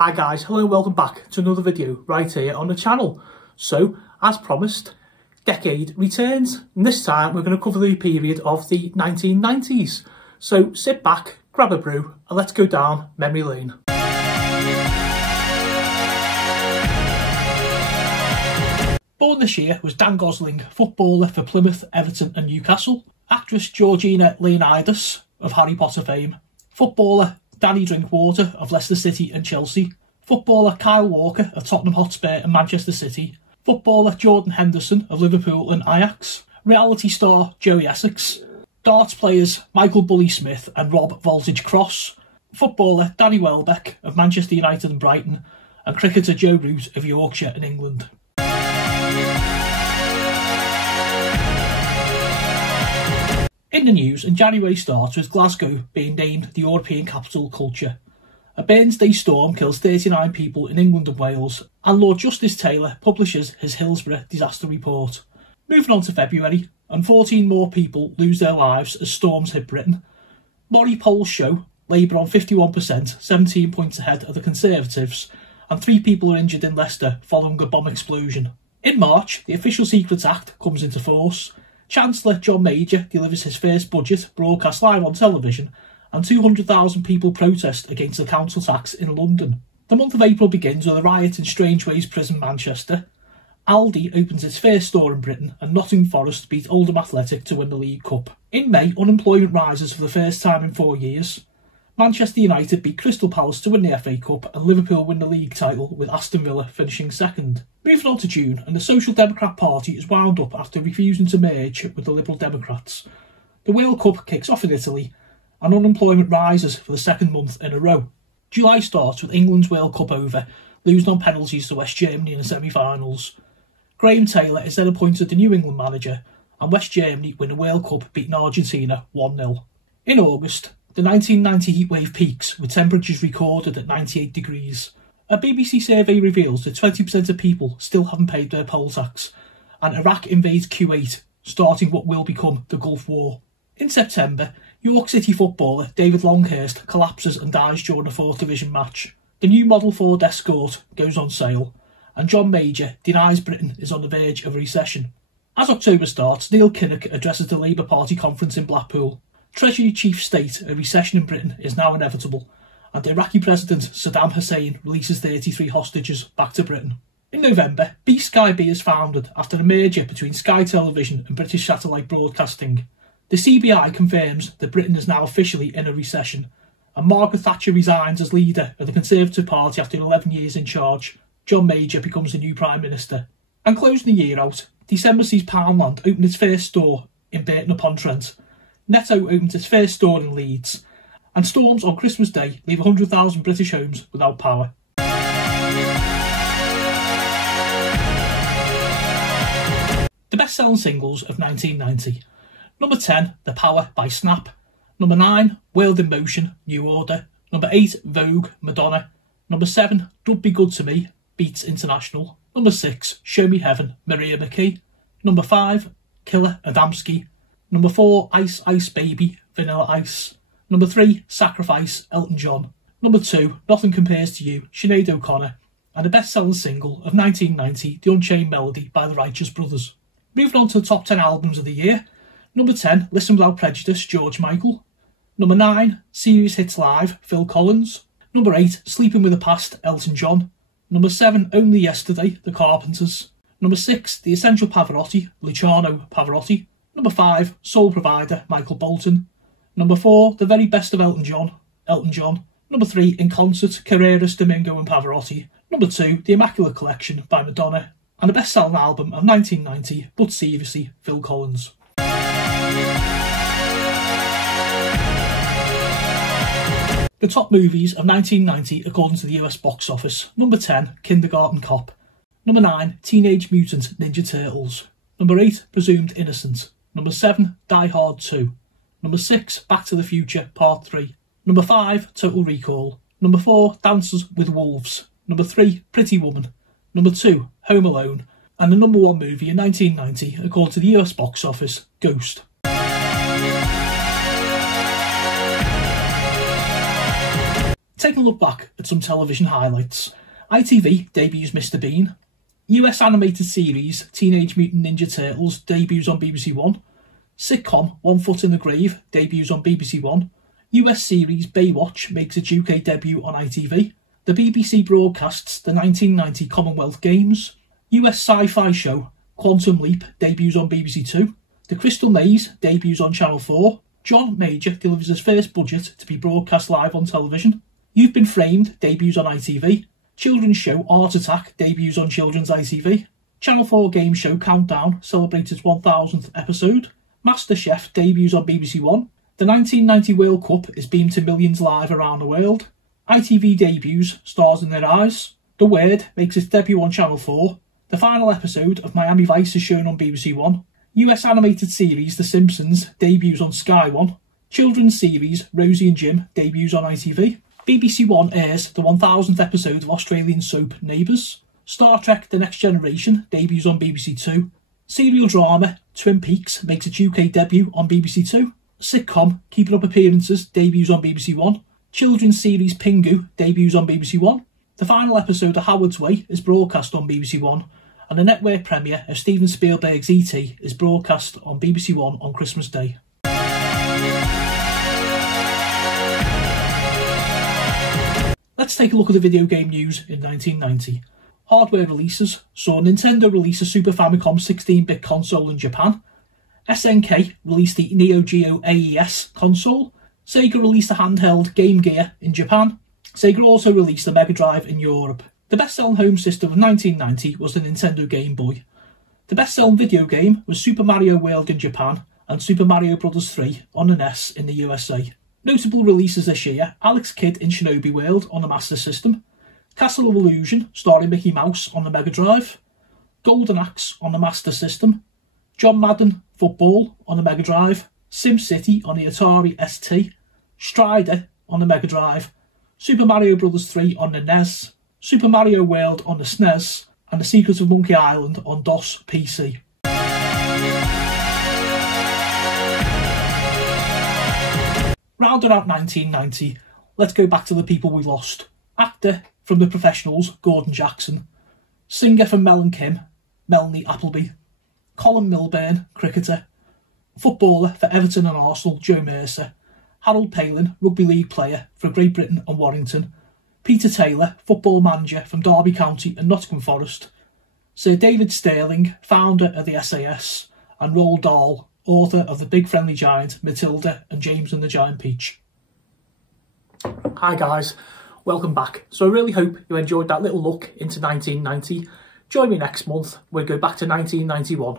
Hi guys, hello and welcome back to another video right here on the channel. So, as promised, decade returns, and this time we're going to cover the period of the 1990s. So sit back, grab a brew and let's go down memory lane. Born this year was Dan Gosling, footballer for Plymouth, Everton and Newcastle. Actress Georgina Leonidas of Harry Potter fame. Footballer Danny Drinkwater of Leicester City and Chelsea. Footballer Kyle Walker of Tottenham Hotspur and Manchester City. Footballer Jordan Henderson of Liverpool and Ajax. Reality star Joey Essex. Darts players Michael Bully Smith and Rob Voltage Cross. Footballer Danny Welbeck of Manchester United and Brighton. And cricketer Joe Root of Yorkshire and England. In the news, and January starts with Glasgow being named the European Capital of Culture. A Burns Day storm kills 39 people in England and Wales, and Lord Justice Taylor publishes his Hillsborough disaster report. Moving on to February, and 14 more people lose their lives as storms hit Britain. Mori polls show Labour on 51%, 17 points ahead of the Conservatives, and 3 people are injured in Leicester following a bomb explosion. In March, the Official Secrets Act comes into force. Chancellor John Major delivers his first budget broadcast live on television, and 200,000 people protest against the council tax in London. The month of April begins with a riot in Strangeways Prison, Manchester. Aldi opens its first store in Britain, and Nottingham Forest beat Oldham Athletic to win the League Cup. In May, unemployment rises for the first time in 4 years. Manchester United beat Crystal Palace to win the FA Cup, and Liverpool win the league title, with Aston Villa finishing second. Moving on to June, and the Social Democrat Party is wound up after refusing to merge with the Liberal Democrats. The World Cup kicks off in Italy, and unemployment rises for the second month in a row. July starts with England's World Cup over, losing on penalties to West Germany in the semi-finals. Graham Taylor is then appointed the New England manager, and West Germany win the World Cup, beating Argentina 1-0. In August, the 1990 heatwave peaks, with temperatures recorded at 98 degrees. A BBC survey reveals that 20% of people still haven't paid their poll tax, and Iraq invades Kuwait, starting what will become the Gulf War. In September, York City footballer David Longhurst collapses and dies during a 4th Division match. The new Model Ford Escort goes on sale, and John Major denies Britain is on the verge of a recession. As October starts, Neil Kinnock addresses the Labour Party conference in Blackpool. Treasury Chief state a recession in Britain is now inevitable, and Iraqi President Saddam Hussein releases 33 hostages back to Britain. In November, B-Sky B is founded after a merger between Sky Television and British Satellite Broadcasting. The CBI confirms that Britain is now officially in a recession, and Margaret Thatcher resigns as leader of the Conservative Party after 11 years in charge. John Major becomes the new Prime Minister. And closing the year out, December sees Poundland open its first store in Burton-upon-Trent. Netto opens its first store in Leeds, and storms on Christmas Day leave 100,000 British homes without power. The best-selling singles of 1990. Number 10, The Power by Snap. Number 9, World in Motion, New Order. Number 8, Vogue, Madonna. Number 7, Don't Be Good to Me, Beats International. Number 6, Show Me Heaven, Maria McKee. Number 5, Killer Adamski. Number 4, Ice Ice Baby, Vanilla Ice. Number 3, Sacrifice, Elton John. Number 2, Nothing Compares to You, Sinead O'Connor. And the best-selling single of 1990, The Unchained Melody by the Righteous Brothers. Moving on to the top 10 albums of the year. Number 10, Listen Without Prejudice, George Michael. Number 9, Serious Hits Live, Phil Collins. Number 8, Sleeping with the Past, Elton John. Number 7, Only Yesterday, The Carpenters. Number 6, The Essential Pavarotti, Luciano Pavarotti. Number 5, Soul Provider, Michael Bolton. Number 4, The Very Best of Elton John, Elton John. Number 3, In Concert, Carreras, Domingo and Pavarotti. Number 2, The Immaculate Collection by Madonna. And the best-selling album of 1990, But Seriously, Phil Collins. The top movies of 1990 according to the US box office. Number 10, Kindergarten Cop. Number 9, Teenage Mutant Ninja Turtles. Number 8, Presumed Innocent. Number 7, Die Hard 2. Number 6, Back to the Future Part 3. Number 5, Total Recall. Number 4, Dances with Wolves. Number 3, Pretty Woman. Number 2, Home Alone. And the number 1 movie in 1990 according to the US box office, Ghost. Taking a look back at some television highlights. ITV debuts Mr Bean. US animated series Teenage Mutant Ninja Turtles debuts on BBC One. Sitcom One Foot in the Grave debuts on BBC One. US series Baywatch makes its UK debut on ITV. The BBC broadcasts the 1990 Commonwealth Games. US sci-fi show Quantum Leap debuts on BBC Two. The Crystal Maze debuts on Channel 4. John Major delivers his first budget to be broadcast live on television. You've Been Framed debuts on ITV. Children's show Art Attack debuts on Children's ITV. Channel 4 game show Countdown celebrates its 1000th episode. MasterChef debuts on BBC One. The 1990 World Cup is beamed to millions live around the world. ITV debuts Stars in Their Eyes. The Word makes its debut on Channel 4. The final episode of Miami Vice is shown on BBC One. US animated series The Simpsons debuts on Sky One. Children's series Rosie and Jim debuts on ITV. BBC One airs the 1000th episode of Australian soap Neighbours. Star Trek The Next Generation debuts on BBC Two. Serial drama Twin Peaks makes its UK debut on BBC Two. Sitcom Keeping Up Appearances debuts on BBC One. Children's series Pingu debuts on BBC One. The final episode of Howard's Way is broadcast on BBC One, and the network premiere of Steven Spielberg's E.T. is broadcast on BBC One on Christmas Day. Let's take a look at the video game news in 1990. Hardware releases saw Nintendo release a Super Famicom 16-bit console in Japan. SNK released the Neo Geo AES console. Sega released a handheld Game Gear in Japan. Sega also released the Mega Drive in Europe. The best-selling home system of 1990 was the Nintendo Game Boy. The best-selling video game was Super Mario World in Japan and Super Mario Bros. 3 on the NES in the USA. Notable releases this year: Alex Kidd in Shinobi World on the Master System, Castle of Illusion starring Mickey Mouse on the Mega Drive, Golden Axe on the Master System, John Madden Football on the Mega Drive, SimCity on the Atari ST, Strider on the Mega Drive, Super Mario Bros. 3 on the NES, Super Mario World on the SNES, and The Secret of Monkey Island on DOS PC. Rounding out 1990, let's go back to the people we lost. Actor from The Professionals, Gordon Jackson. Singer from Mel and Kim, Melanie Appleby. Colin Milburn, cricketer. Footballer for Everton and Arsenal, Joe Mercer. Harold Palin, rugby league player for Great Britain and Warrington. Peter Taylor, football manager from Derby County and Nottingham Forest. Sir David Stirling, founder of the SAS. And Roald Dahl, author of The Big Friendly Giant, Matilda and James and the Giant Peach. Hi guys, welcome back. So I really hope you enjoyed that little look into 1990. Join me next month, we'll go back to 1991.